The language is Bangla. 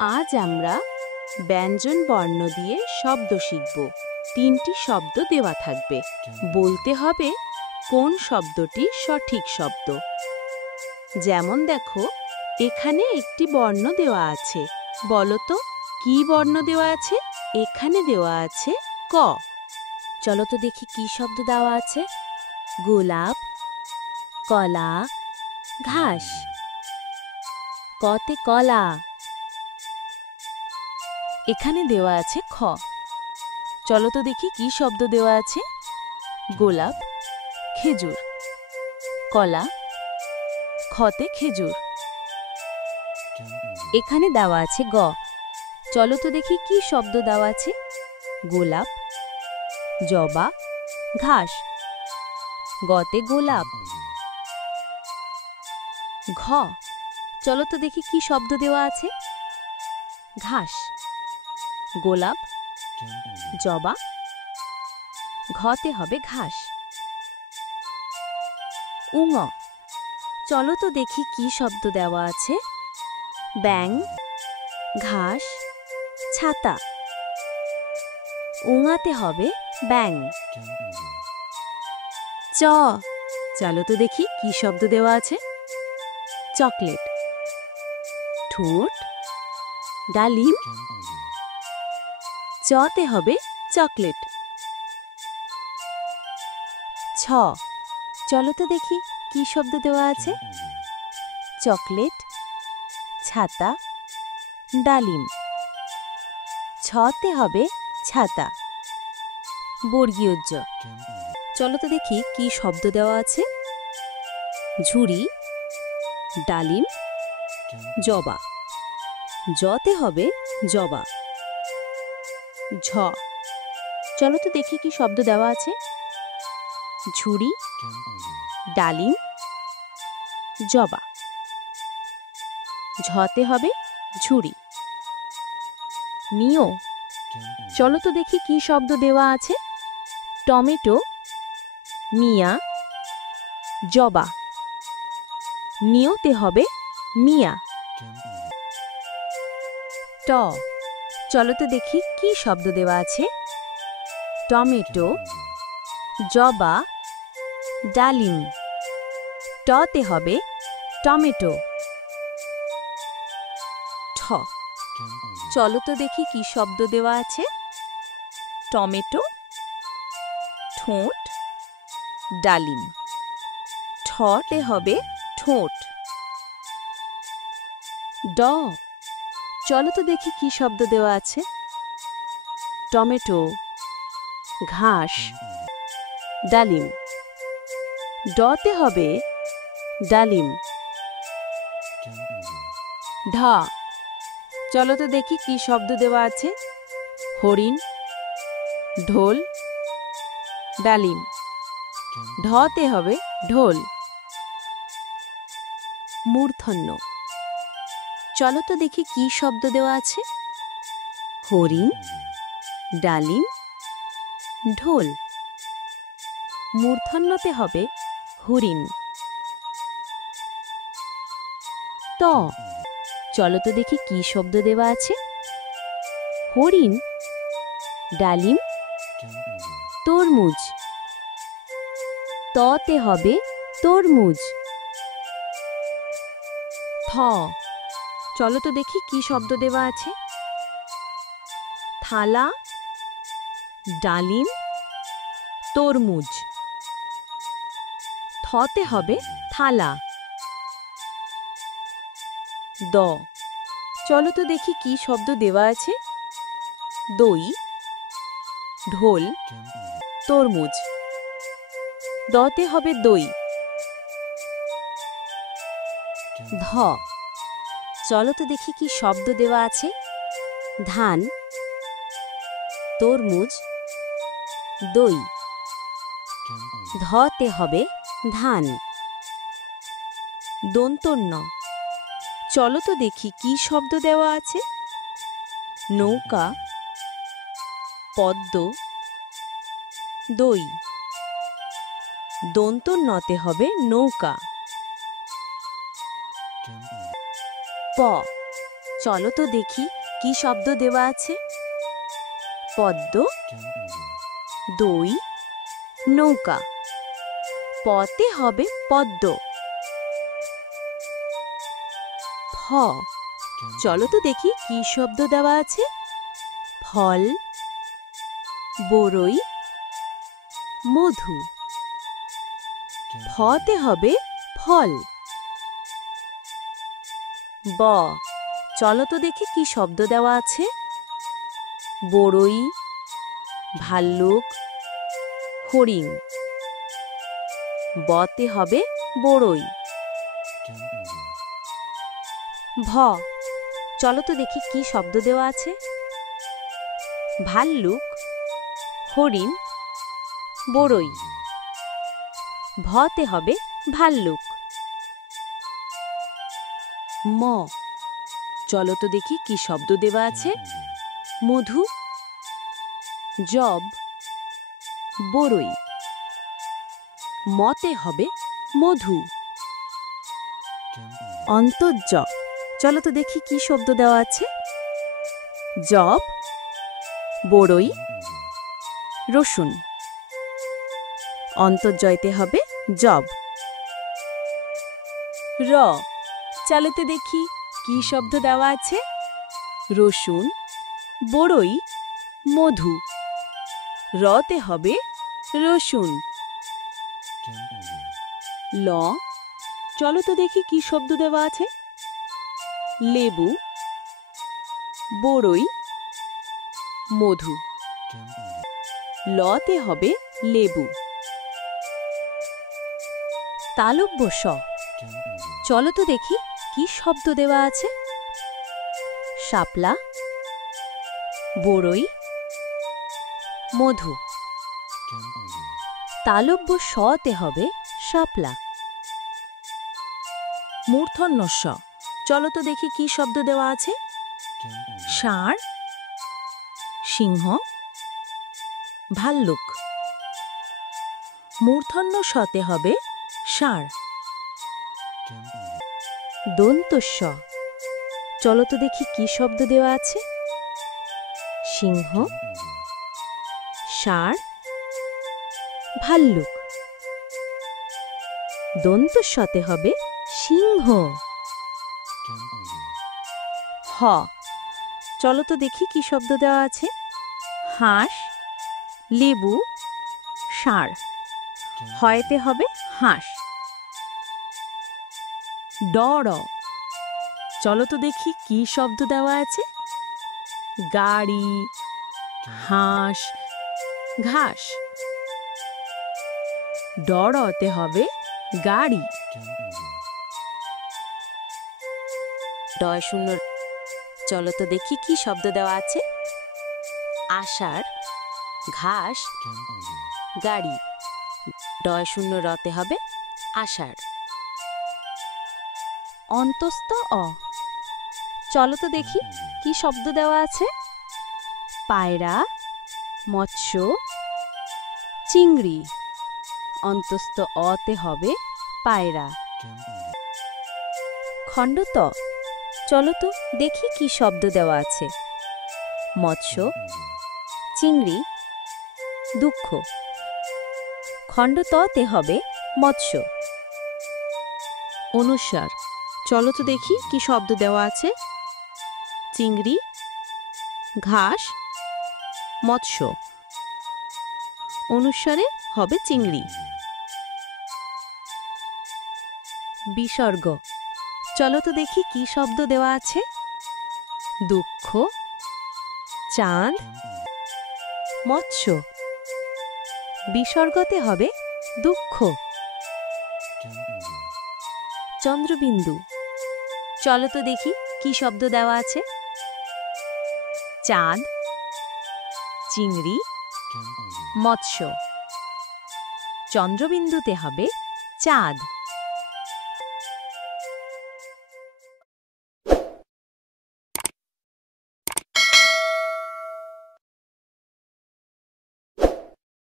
আজ আমরা ব্যঞ্জন বর্ণ দিয়ে শব্দ শিখব। 3টি শব্দ দেওয়া থাকবে, বলতে হবে কোন শব্দটি সঠিক শব্দ। যেমন দেখো, এখানে একটি বর্ণ দেওয়া আছে। বলো তো কি বর্ণ দেওয়া আছে? এখানে দেওয়া আছে ক। চলো তো দেখি কি শব্দ দেওয়া আছে। গোলাপ, কলা, ঘাস। কতে কলা। এখানে দেওয়া আছে খ। চলো তো দেখি কি শব্দ দেওয়া আছে। গোলাপ, খেজুর, কলা, খতে খেজুর। এখানে দেওয়া আছে গ। চলো তো দেখি কি শব্দ দেওয়া আছে। গোলাপ, জবা, ঘাস। গতে গোলাপ। ঘ। চলো তো দেখি কি শব্দ দেওয়া আছে। ঘাস, গোলাপ, জবা। ঘতে হবে ঘাস। উঙ। চলো তো দেখি কি শব্দ দেওয়া আছে। ব্যাঙ, ঘাস, ছাতা। উঙাতে হবে ব্যাঙ। চ। চলো তো দেখি কি শব্দ দেওয়া আছে। চকলেট, ঠোঁট, ডালিম। চতে হবে চকলেট। ছ। চলো তো দেখি কি শব্দ দেওয়া আছে। চকলেট, ছাতা, ডালিম। ছতে হবে ছাতা। বর্গীয় জ। চলো তো দেখি কি শব্দ দেওয়া আছে। ঝুড়ি, ডালিম, জবা। জতে হবে জবা। ঝ। চলো তো দেখি কি শব্দ দেওয়া আছে। ঝুড়ি, ডালিম, জবা। ঝতে হবে ঝুড়ি। নিও। চলো তো দেখি কি শব্দ দেওয়া আছে। টমেটো, মিয়া, জবা। নিওতে হবে মিয়া। ট। চলো তো দেখি কি শব্দ দেওয়া আছে। টমেটো, জবা, ডালিম। টতে হবে টমেটো। ঠ। চলো তো দেখি কি শব্দ দেওয়া আছে। টমেটো, ঠোঁট, ডালিম। ঠতে হবে ঠোঁট। ড। চলো তো দেখি কি শব্দ দেওয়া আছে। টমেটো, ঘাস, ডালিম। ডতে হবে ডালিম। ঢ। চলো তো দেখি কি শব্দ দেওয়া আছে। হরিণ, ঢোল, ডালিম। ঢতে হবে ঢোল। মূর্ধন্য। চলো তো দেখি কি শব্দ দেওয়া আছে। হরিণ, ডালিম, ঢোল। মূর্ধন্যতে হবে হরিণ। ত। চলো তো দেখি কি শব্দ দেওয়া আছে। হরিণ, ডালিম, তরমুজ। ততে হবে তরমুজ। থ। চলো তো দেখি কি শব্দ দেওয়া আছে। থালা, ডালিম, তরমুজ। থতে হবে থালা। দ। চলো তো দেখি কি শব্দ দেওয়া আছে। দই, ঢোল, তরমুজ। দতে হবে দই। ধ। চলো তো দেখি কি শব্দ দেওয়া আছে। ধান, তরমুজ, দই। ধতে হবে ধান। দন্তন্য। চলো তো দেখি কি শব্দ দেওয়া আছে। নৌকা, পদ্ম, দই। দন্তন্যতে হবে নৌকা। প। চলো তো দেখি কি শব্দ দেওয়া আছে। পদ্ম, দই, নৌকা। পতে হবে পদ্ম। ফ, চলো তো দেখি কি শব্দ দেওয়া আছে। ফল, বরই, মধু। ফতে হবে ফল। ব, চলো তো দেখি কি শব্দ দেওয়া আছে। বরই, ভাল্লুক, হরিণ। বতে হবে বরই। ভ, চলো তো দেখি কি শব্দ দেওয়া আছে। ভাল্লুক, হরিণ, বরই। ভতে হবে ভাল্লুক। ম, চলো তো দেখি কি শব্দ দেওয়া আছে। মধু, জব, বরই। মতে হবে মধু। অন্তর্য, চলো তো দেখি কি শব্দ দেওয়া আছে। জব, বরই, রসুন। অন্তর্জয়তে হবে জব। র, চলো তো দেখি কি শব্দ দেওয়া আছে। রসুন, বরই, মধু। রতে হবে রসুন। ল, চলো তো দেখি কি শব্দ দেওয়া আছে। লেবু, বরই, মধু। লতে হবে লেবু। তালব্য স, চলো তো দেখি কি শব্দ দেওয়া আছে। শাপলা, বরই, মধু। তালব্য সতে হবে শাপলা। মূর্ধন্য স, চলো তো দেখি কি শব্দ দেওয়া আছে। ষাঁড়, সিংহ, ভাল্লুক। মূর্ধন্য সতে হবে ষাঁড়। দন্তস্ব, চলো তো দেখি কি শব্দ দেওয়া আছে। সিংহ, ষাঁড়, ভাল্লুক। দন্তস্বতে হবে সিংহ। হ, চলো তো দেখি কি শব্দ দেওয়া আছে। হাঁস, লেবু, ষাঁড়। হয়েতে হবে হাঁস। ডর, চলো তো দেখি কি শব্দ দেওয়া আছে। গাড়ি, হাঁস, ঘাস। ডরতে হবে গাড়ি। ডয় শূন্য, চলো তো দেখি কি শব্দ দেওয়া আছে। আষাঢ়, ঘাস, গাড়ি। ডয় শূন্য রতে হবে আষাঢ়। অন্তস্থ অ, চলো তো দেখি কি শব্দ দেওয়া আছে। পায়রা, মৎস্য, চিংড়ি। অন্তস্থ অতে হবে পায়রা। খণ্ড ত, চলো তো দেখি কি শব্দ দেওয়া আছে। মৎস্য, চিংড়ি, দুঃখ। খণ্ড ততে হবে মৎস্য। অনুস্বার, চলো তো দেখি কি শব্দ দেওয়া আছে। চিংড়ি, ঘাস, মৎস্য। অনুস্বারে হবে চিংড়ি। বিসর্গ, চলো তো দেখি কি শব্দ দেওয়া আছে। দুঃখ, চাঁদ, মৎস্য। বিসর্গতে হবে দুঃখ। চন্দ্রবিন্দু, চলো তো দেখি কি শব্দ দেওয়া আছে। চাঁদ, চিংড়ি, মৎস্য। চন্দ্রবিন্দুতে হবে চাঁদ।